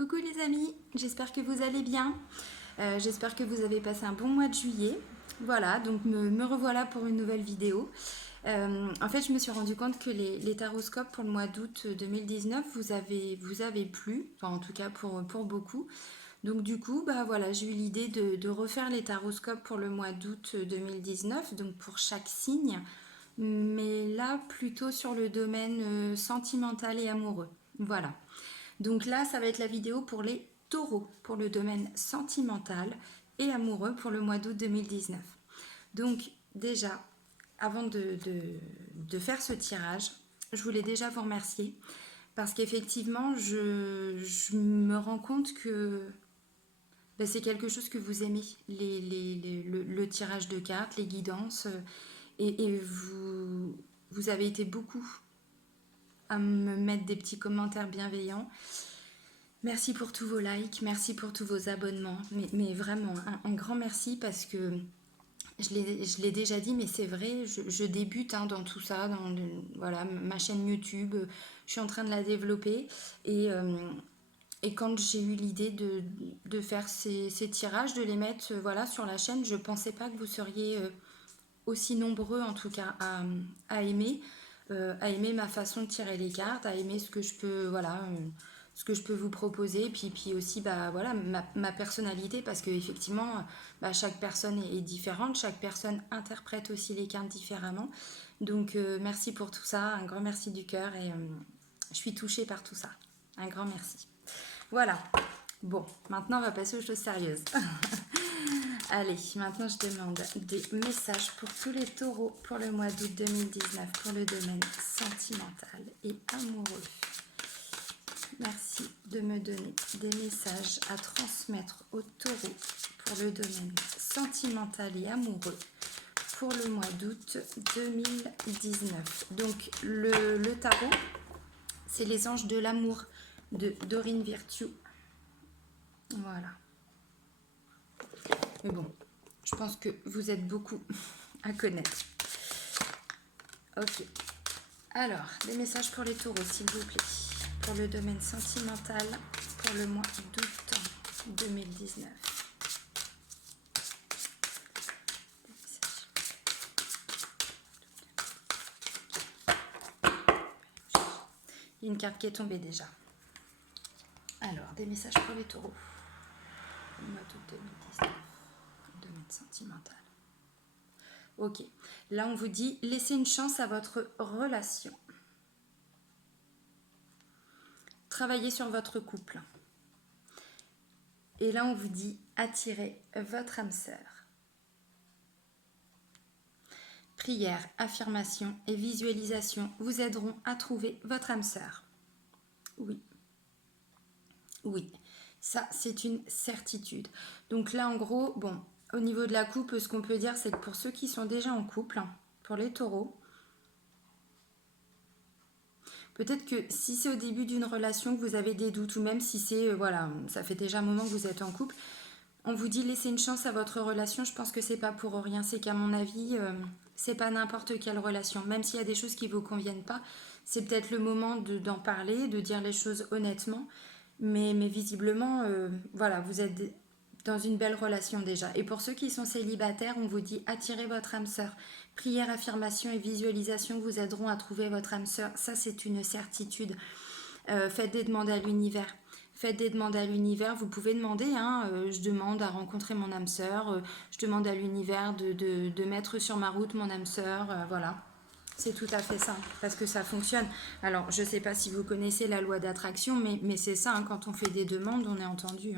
Coucou les amis, j'espère que vous allez bien. J'espère que vous avez passé un bon mois de juillet. Voilà, donc me revoilà pour une nouvelle vidéo. En fait, je me suis rendu compte que les taroscopes pour le mois d'août 2019 vous avez plu, enfin en tout cas pour beaucoup. Donc du coup, bah voilà, j'ai eu l'idée de refaire les taroscopes pour le mois d'août 2019, donc pour chaque signe, mais là plutôt sur le domaine sentimental et amoureux. Voilà. Donc là, ça va être la vidéo pour les taureaux, pour le domaine sentimental et amoureux pour le mois d'août 2019. Donc déjà, avant de faire ce tirage, je voulais déjà vous remercier parce qu'effectivement, je me rends compte que ben, c'est quelque chose que vous aimez, le tirage de cartes, les guidances, et vous avez été beaucoup à me mettre des petits commentaires bienveillants. Merci pour tous vos likes, merci pour tous vos abonnements, mais vraiment un grand merci parce que je l'ai déjà dit, mais c'est vrai, je débute dans tout ça, voilà, ma chaîne YouTube, je suis en train de la développer et quand j'ai eu l'idée de faire ces tirages, de les mettre voilà, sur la chaîne, je ne pensais pas que vous seriez aussi nombreux en tout cas à aimer ma façon de tirer les cartes, à aimer ce que je peux, voilà, ce que je peux vous proposer, puis aussi bah, voilà, ma personnalité, parce qu'effectivement, bah, chaque personne est différente, chaque personne interprète aussi les cartes différemment. Donc merci pour tout ça, un grand merci du cœur, et je suis touchée par tout ça. Un grand merci. Voilà. Bon, maintenant on va passer aux choses sérieuses. Allez, maintenant je demande des messages pour tous les taureaux pour le mois d'août 2019, pour le domaine sentimental et amoureux. Merci de me donner des messages à transmettre aux taureaux pour le domaine sentimental et amoureux pour le mois d'août 2019. Donc le tarot, c'est les anges de l'amour de Dorine Virtue. Voilà. Mais bon, je pense que vous êtes beaucoup à connaître. Ok. Alors, des messages pour les taureaux, s'il vous plaît. Pour le domaine sentimental, pour le mois d'août 2019. Il y a une carte qui est tombée déjà. Alors, des messages pour les taureaux. Le mois d'août 2019. Domaine sentimental. Ok. Là, on vous dit, laissez une chance à votre relation. Travaillez sur votre couple. Et là, on vous dit, attirez votre âme sœur. Prière, affirmation et visualisation vous aideront à trouver votre âme sœur. Oui. Oui, ça c'est une certitude. Donc là en gros, bon, au niveau de la couple, ce qu'on peut dire c'est que pour ceux qui sont déjà en couple, pour les taureaux, peut-être que si c'est au début d'une relation que vous avez des doutes, ou même si c'est, voilà, ça fait déjà un moment que vous êtes en couple, on vous dit laissez une chance à votre relation, je pense que c'est pas pour rien, c'est qu'à mon avis, c'est pas n'importe quelle relation, même s'il y a des choses qui vous conviennent pas, c'est peut-être le moment d'en parler, de dire les choses honnêtement, mais visiblement, voilà, vous êtes dans une belle relation déjà. Et pour ceux qui sont célibataires, on vous dit attirez votre âme sœur. Prière, affirmation et visualisation vous aideront à trouver votre âme sœur. Ça, c'est une certitude. Faites des demandes à l'univers. Faites des demandes à l'univers. Vous pouvez demander, je demande à rencontrer mon âme sœur. Je demande à l'univers de mettre sur ma route mon âme sœur. Voilà. C'est tout à fait ça, parce que ça fonctionne. Alors, je ne sais pas si vous connaissez la loi d'attraction, mais c'est ça, quand on fait des demandes, on est entendu.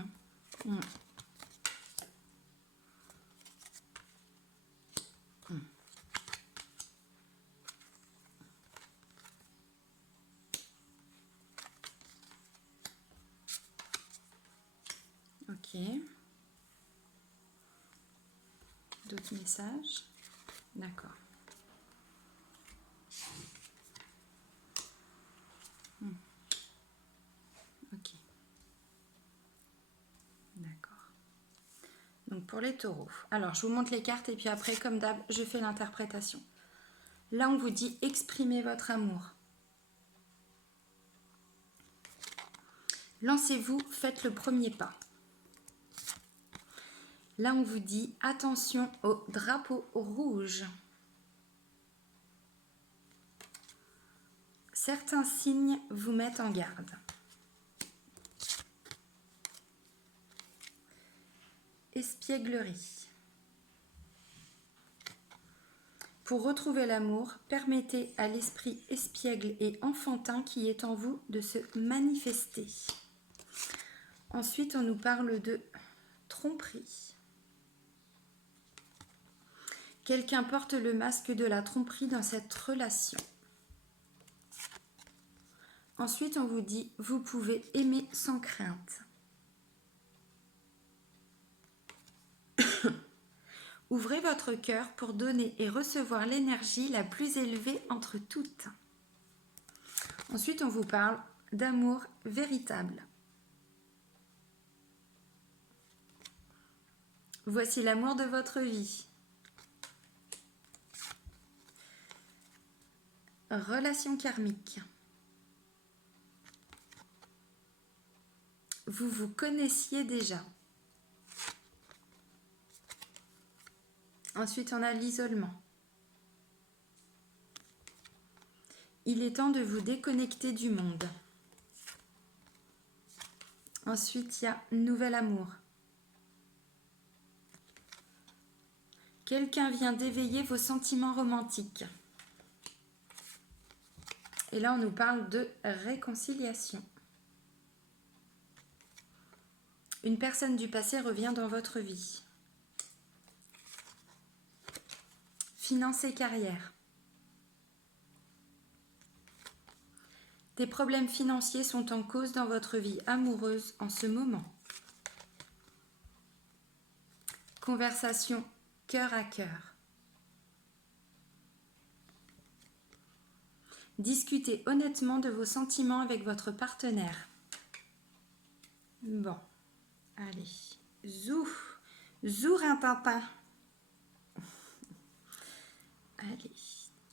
Ok. D'autres messages? D'accord. Ok. D'accord. Donc pour les taureaux. Alors, je vous montre les cartes et puis après, comme d'hab, je fais l'interprétation. Là, on vous dit exprimez votre amour. Lancez-vous, faites le premier pas. Là, on vous dit attention au drapeau rouge. Certains signes vous mettent en garde. Espièglerie. Pour retrouver l'amour, permettez à l'esprit espiègle et enfantin qui est en vous de se manifester. Ensuite, on nous parle de tromperie. Quelqu'un porte le masque de la tromperie dans cette relation. Ensuite, on vous dit, vous pouvez aimer sans crainte. Ouvrez votre cœur pour donner et recevoir l'énergie la plus élevée entre toutes. Ensuite, on vous parle d'amour véritable. Voici l'amour de votre vie. Relation karmique. Vous vous connaissiez déjà. Ensuite, on a l'isolement. Il est temps de vous déconnecter du monde. Ensuite, il y a nouvel amour. Quelqu'un vient d'éveiller vos sentiments romantiques. Et là, on nous parle de réconciliation. Une personne du passé revient dans votre vie. Finances et carrière. Des problèmes financiers sont en cause dans votre vie amoureuse en ce moment. Conversation cœur à cœur. Discutez honnêtement de vos sentiments avec votre partenaire. Bon, allez. Zou, rintintin. Allez,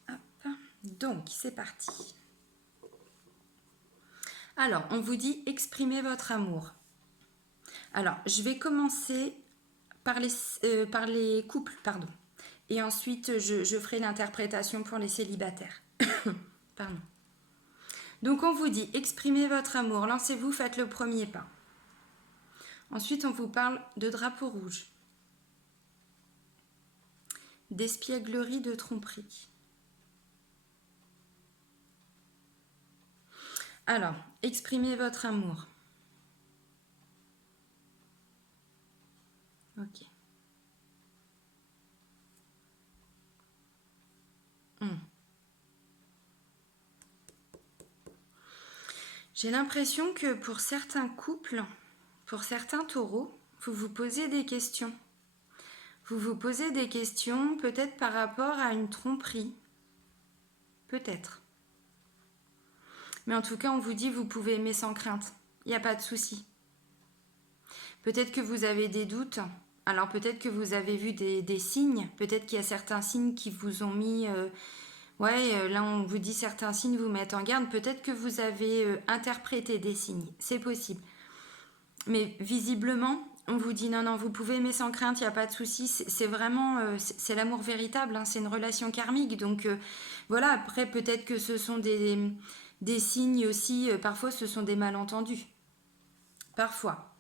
hop. Donc, c'est parti. Alors, on vous dit exprimer votre amour. Alors, je vais commencer par les couples, pardon. Et ensuite, je ferai l'interprétation pour les célibataires. Pardon. Donc, on vous dit exprimez votre amour. Lancez-vous, faites le premier pas. Ensuite, on vous parle de drapeau rouge. D'espièglerie, de tromperie. Alors, exprimez votre amour. Ok. J'ai l'impression que pour certains couples, pour certains taureaux, vous vous posez des questions. Vous vous posez des questions peut-être par rapport à une tromperie. Peut-être. Mais en tout cas, on vous dit vous pouvez aimer sans crainte. Il n'y a pas de souci. Peut-être que vous avez des doutes. Alors peut-être que vous avez vu des signes. Peut-être qu'il y a certains signes qui vous ont mis... là on vous dit certains signes vous mettent en garde. Peut-être que vous avez interprété des signes. C'est possible. Mais visiblement, on vous dit non, vous pouvez aimer sans crainte, il n'y a pas de souci. C'est vraiment, c'est l'amour véritable, hein, c'est une relation karmique. Donc voilà, après peut-être que ce sont des signes aussi, parfois ce sont des malentendus. Parfois.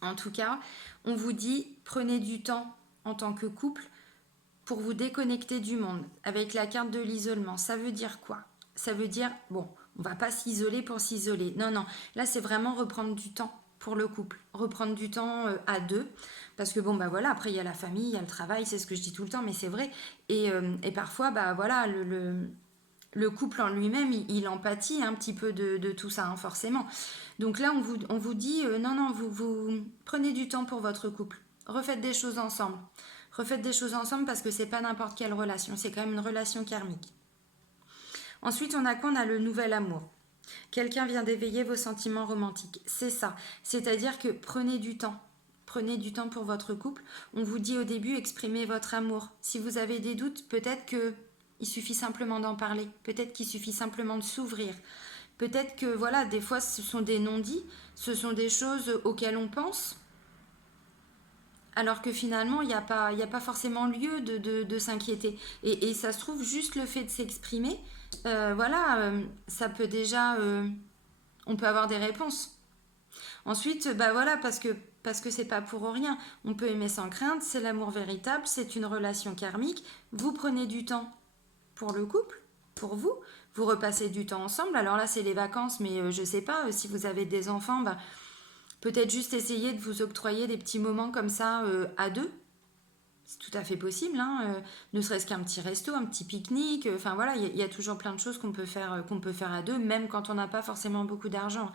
En tout cas, on vous dit prenez du temps en tant que couple pour vous déconnecter du monde avec la carte de l'isolement. Ça veut dire quoi? Ça veut dire, bon, on va pas s'isoler pour s'isoler. Non, là c'est vraiment reprendre du temps pour le couple, reprendre du temps à deux, parce que bon bah voilà, après il y a la famille, il y a le travail, c'est ce que je dis tout le temps, mais c'est vrai, et parfois bah voilà, le couple en lui-même, il empathie un petit peu de tout ça, hein, forcément. Donc là on vous dit, non, vous prenez du temps pour votre couple, refaites des choses ensemble. Refaites des choses ensemble parce que c'est pas n'importe quelle relation, c'est quand même une relation karmique. Ensuite, on a le nouvel amour. Quelqu'un vient d'éveiller vos sentiments romantiques. C'est ça. C'est-à-dire que prenez du temps. Prenez du temps pour votre couple. On vous dit au début, exprimez votre amour. Si vous avez des doutes, peut-être qu'il suffit simplement d'en parler. Peut-être qu'il suffit simplement de s'ouvrir. Peut-être que, voilà, des fois, ce sont des non-dits, ce sont des choses auxquelles on pense, alors que finalement, il y a pas forcément lieu de s'inquiéter. Et ça se trouve, juste le fait de s'exprimer, voilà, ça peut déjà... on peut avoir des réponses. Ensuite, bah voilà, parce que c'est pas pour rien. On peut aimer sans crainte, c'est l'amour véritable, c'est une relation karmique. Vous prenez du temps pour le couple, pour vous. Vous repassez du temps ensemble. Alors là, c'est les vacances, mais je sais pas, si vous avez des enfants, bah, peut-être juste essayer de vous octroyer des petits moments comme ça à deux. C'est tout à fait possible, hein, ne serait-ce qu'un petit resto, un petit pique-nique. Enfin voilà, il y a toujours plein de choses qu'on peut faire à deux, même quand on n'a pas forcément beaucoup d'argent.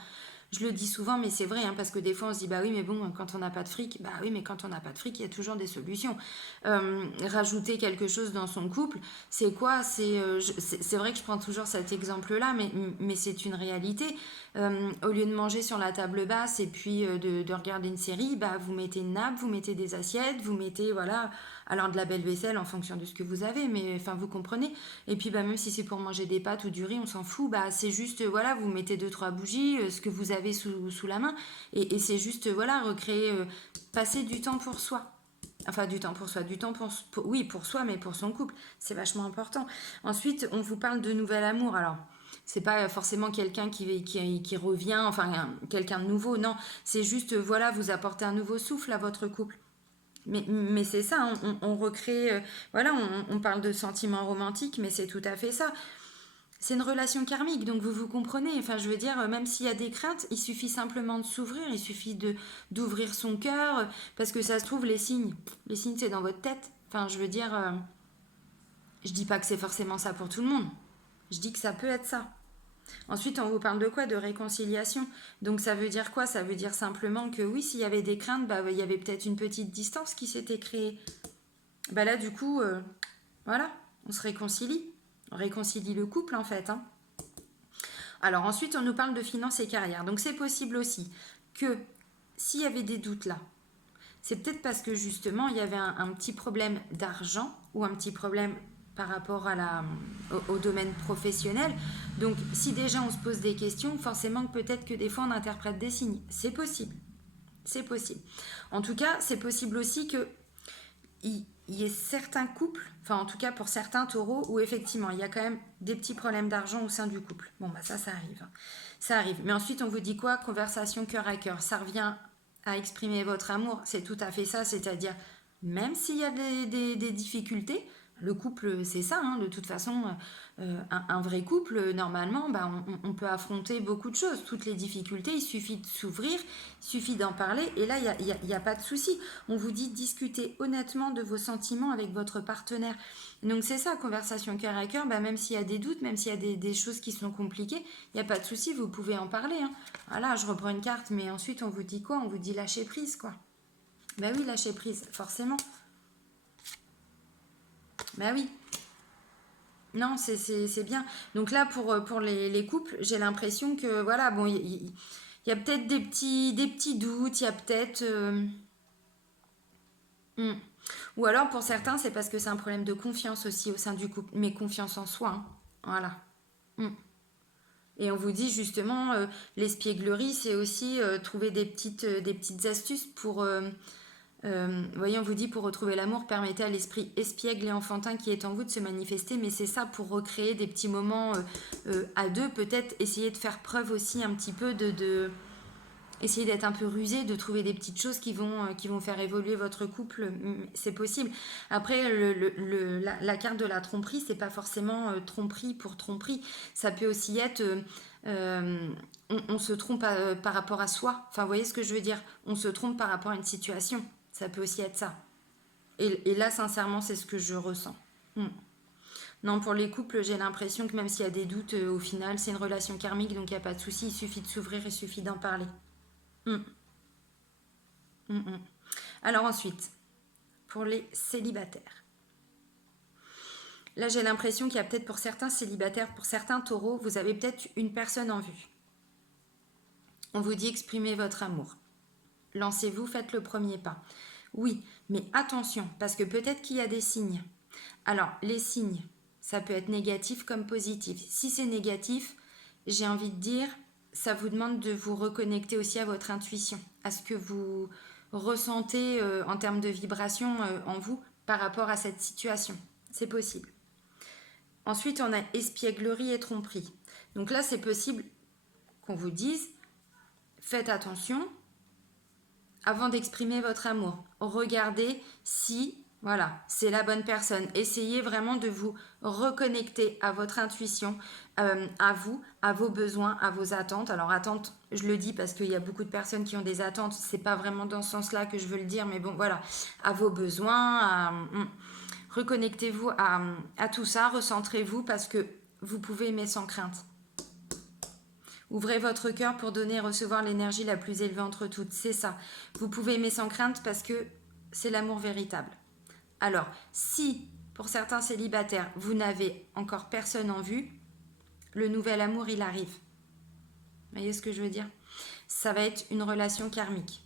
Je le dis souvent, mais c'est vrai, hein, parce que des fois on se dit, bah oui, mais bon, quand on n'a pas de fric, bah oui, mais quand on n'a pas de fric, il y a toujours des solutions. Rajouter quelque chose dans son couple, c'est quoi? C'est vrai que je prends toujours cet exemple-là, mais c'est une réalité. Au lieu de manger sur la table basse et puis de regarder une série, bah, vous mettez une nappe, vous mettez des assiettes, vous mettez, voilà, alors de la belle vaisselle en fonction de ce que vous avez, mais enfin, vous comprenez. Et puis, bah, même si c'est pour manger des pâtes ou du riz, on s'en fout, bah, c'est juste, voilà, vous mettez deux, trois bougies, ce que vous avez sous la main, et c'est juste, voilà, recréer, passer du temps pour soi. Enfin, du temps pour soi, du temps oui, pour soi, mais pour son couple. C'est vachement important. Ensuite, on vous parle de nouvel amour. Alors, c'est pas forcément quelqu'un qui revient, enfin, quelqu'un de nouveau, non. C'est juste, voilà, vous apporter un nouveau souffle à votre couple. Mais c'est ça, hein, on recrée, voilà, on parle de sentiments romantiques, mais c'est tout à fait ça. C'est une relation karmique, donc vous comprenez. Enfin, je veux dire, même s'il y a des craintes, il suffit simplement de s'ouvrir, il suffit d'ouvrir son cœur, parce que ça se trouve, les signes, c'est dans votre tête. Enfin, je veux dire, je dis pas que c'est forcément ça pour tout le monde. Je dis que ça peut être ça. Ensuite, on vous parle de quoi? De réconciliation. Donc ça veut dire quoi? Ça veut dire simplement que oui, s'il y avait des craintes, bah, il y avait peut-être une petite distance qui s'était créée. Bah là, du coup, voilà, on se réconcilie. On réconcilie le couple, en fait. Hein. Alors ensuite, on nous parle de finances et carrière. Donc c'est possible aussi que s'il y avait des doutes là, c'est peut-être parce que justement, il y avait un petit problème d'argent ou un petit problème par rapport au domaine professionnel. Donc, si déjà on se pose des questions, forcément peut-être que des fois on interprète des signes. C'est possible. C'est possible. En tout cas, c'est possible aussi que il y ait certains couples, enfin en tout cas pour certains taureaux, où effectivement il y a quand même des petits problèmes d'argent au sein du couple. Bon, bah ça arrive. Ça arrive. Mais ensuite, on vous dit quoi? Conversation cœur à cœur. Ça revient à exprimer votre amour. C'est tout à fait ça. C'est-à-dire, même s'il y a des difficultés, le couple, c'est ça. Hein, de toute façon, un vrai couple, normalement, bah, on peut affronter beaucoup de choses. Toutes les difficultés, il suffit de s'ouvrir, il suffit d'en parler. Et là, il y a pas de souci. On vous dit discuter honnêtement de vos sentiments avec votre partenaire. Donc c'est ça, conversation cœur à cœur, bah, même s'il y a des doutes, même s'il y a des choses qui sont compliquées, il n'y a pas de souci, vous pouvez en parler. Hein. Voilà, je reprends une carte, mais ensuite on vous dit quoi? On vous dit lâcher prise, quoi. Bah oui, lâcher prise, forcément. Bah oui. Non, c'est bien. Donc là, pour les couples, j'ai l'impression que, voilà, bon, il y a peut-être des petits doutes, il y a peut-être... Ou alors, pour certains, c'est parce que c'est un problème de confiance aussi au sein du couple, mais confiance en soi. Hein. Voilà. Mm. Et on vous dit justement, l'espièglerie, c'est aussi trouver des petites astuces pour... vous voyez, on vous dit pour retrouver l'amour, permettez à l'esprit espiègle et enfantin qui est en vous de se manifester, mais c'est ça pour recréer des petits moments à deux, peut-être essayer de faire preuve aussi un petit peu essayer d'être un peu rusé, de trouver des petites choses qui vont faire évoluer votre couple, c'est possible. Après, la carte de la tromperie, c'est pas forcément tromperie pour tromperie. Ça peut aussi être on se trompe par rapport à soi. Enfin, vous voyez ce que je veux dire? On se trompe par rapport à une situation. Ça peut aussi être ça. Et là, sincèrement, c'est ce que je ressens. Mm. Non, pour les couples, j'ai l'impression que même s'il y a des doutes, au final, c'est une relation karmique, donc il n'y a pas de souci. Il suffit de s'ouvrir, il suffit d'en parler. Mm. Mm, mm. Alors ensuite, pour les célibataires. Là, j'ai l'impression qu'il y a peut-être pour certains célibataires, pour certains taureaux, vous avez peut-être une personne en vue. On vous dit exprimez votre amour. Lancez-vous, faites le premier pas. Oui, mais attention, parce que peut-être qu'il y a des signes. Alors, les signes, ça peut être négatif comme positif. Si c'est négatif, j'ai envie de dire, ça vous demande de vous reconnecter aussi à votre intuition, à ce que vous ressentez en termes de vibration en vous par rapport à cette situation. C'est possible. Ensuite, on a espièglerie et tromperie. Donc là, c'est possible qu'on vous dise, faites attention avant d'exprimer votre amour. Regardez si, voilà, c'est la bonne personne. Essayez vraiment de vous reconnecter à votre intuition, à vous, à vos besoins, à vos attentes. Alors attentes, je le dis parce qu'il y a beaucoup de personnes qui ont des attentes. C'est pas vraiment dans ce sens-là que je veux le dire, mais bon, voilà, à vos besoins, reconnectez-vous à tout ça, recentrez-vous parce que vous pouvez aimer sans crainte. Ouvrez votre cœur pour donner et recevoir l'énergie la plus élevée entre toutes. C'est ça. Vous pouvez aimer sans crainte parce que c'est l'amour véritable. Alors, si pour certains célibataires, vous n'avez encore personne en vue, le nouvel amour, il arrive. Vous voyez ce que je veux dire? Ça va être une relation karmique.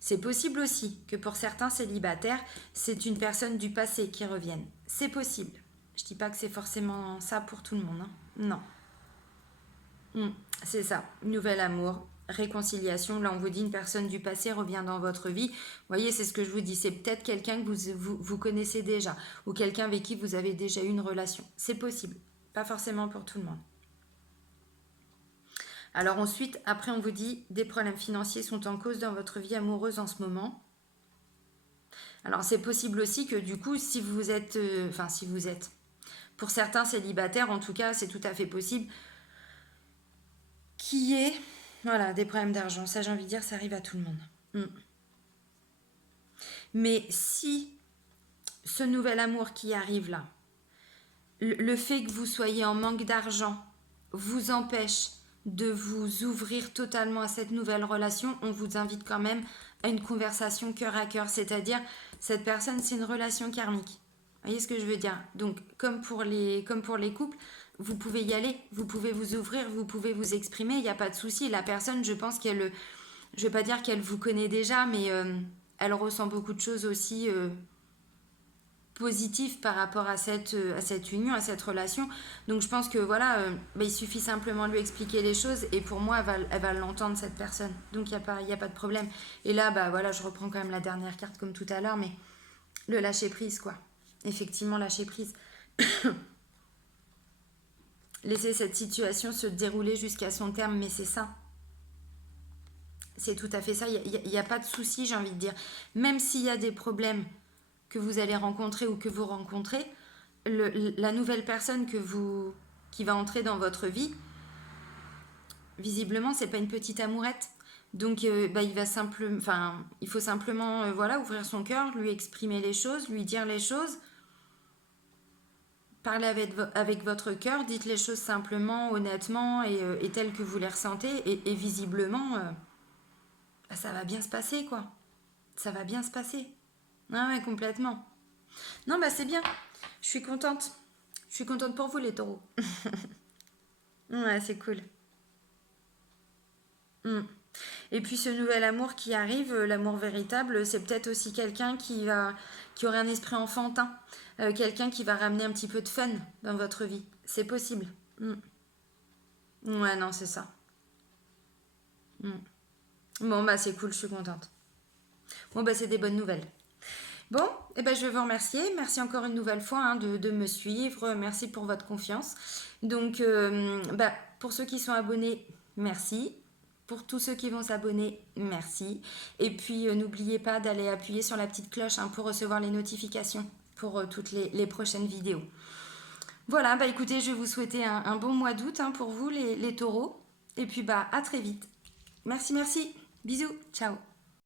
C'est possible aussi que pour certains célibataires, c'est une personne du passé qui revienne. C'est possible. Je ne dis pas que c'est forcément ça pour tout le monde. Hein. Non. C'est ça, nouvel amour, réconciliation. Là, on vous dit une personne du passé revient dans votre vie. Vous voyez, c'est ce que je vous dis. C'est peut-être quelqu'un que vous connaissez déjà ou quelqu'un avec qui vous avez déjà eu une relation. C'est possible, pas forcément pour tout le monde. Alors ensuite, après, on vous dit des problèmes financiers sont en cause dans votre vie amoureuse en ce moment. Alors, c'est possible aussi que du coup, si vous êtes, pour certains célibataires, en tout cas, c'est tout à fait possible qui est, voilà, des problèmes d'argent. Ça, j'ai envie de dire, ça arrive à tout le monde. Mais si ce nouvel amour qui arrive là, le fait que vous soyez en manque d'argent vous empêche de vous ouvrir totalement à cette nouvelle relation, on vous invite quand même à une conversation cœur à cœur. C'est-à-dire, cette personne, c'est une relation karmique. Vous voyez ce que je veux dire? Donc, comme pour les couples, vous pouvez y aller, vous pouvez vous ouvrir, vous pouvez vous exprimer, il n'y a pas de souci. La personne, je pense qu'elle, je ne vais pas dire qu'elle vous connaît déjà, mais elle ressent beaucoup de choses aussi positives par rapport à cette union, à cette relation. Donc je pense que voilà, il suffit simplement de lui expliquer les choses et pour moi, elle va l'entendre, cette personne. Donc il n'y a pas de problème. Et là, voilà, je reprends quand même la dernière carte comme tout à l'heure, mais le lâcher prise, quoi. Effectivement, lâcher prise. Laisser cette situation se dérouler jusqu'à son terme, mais c'est ça. C'est tout à fait ça. Il n'y a pas de souci, j'ai envie de dire. Même s'il y a des problèmes que vous allez rencontrer ou que vous rencontrez, la nouvelle personne qui va entrer dans votre vie, visiblement, c'est pas une petite amourette. Donc, il faut simplement ouvrir son cœur, lui exprimer les choses, lui dire les choses. Parlez avec votre cœur, dites les choses simplement, honnêtement et telles que vous les ressentez. Et visiblement, ça va bien se passer, quoi. Ça va bien se passer. Ah ouais, complètement. Non, c'est bien. Je suis contente. Je suis contente pour vous, les taureaux. Ouais, c'est cool. Et puis ce nouvel amour qui arrive, l'amour véritable, c'est peut-être aussi quelqu'un qui aurait un esprit enfantin. Quelqu'un qui va ramener un petit peu de fun dans votre vie. C'est possible. Ouais, non, c'est ça. Bon, c'est cool, je suis contente. Bon, c'est des bonnes nouvelles. Bon, je vais vous remercier. Merci encore une nouvelle fois de me suivre. Merci pour votre confiance. Donc, pour ceux qui sont abonnés, merci. Pour tous ceux qui vont s'abonner, merci. Et puis, n'oubliez pas d'aller appuyer sur la petite cloche pour recevoir les notifications pour toutes les prochaines vidéos. Voilà, écoutez, je vais vous souhaiter un bon mois d'août pour vous, les taureaux. Et puis, à très vite. Merci. Bisous. Ciao.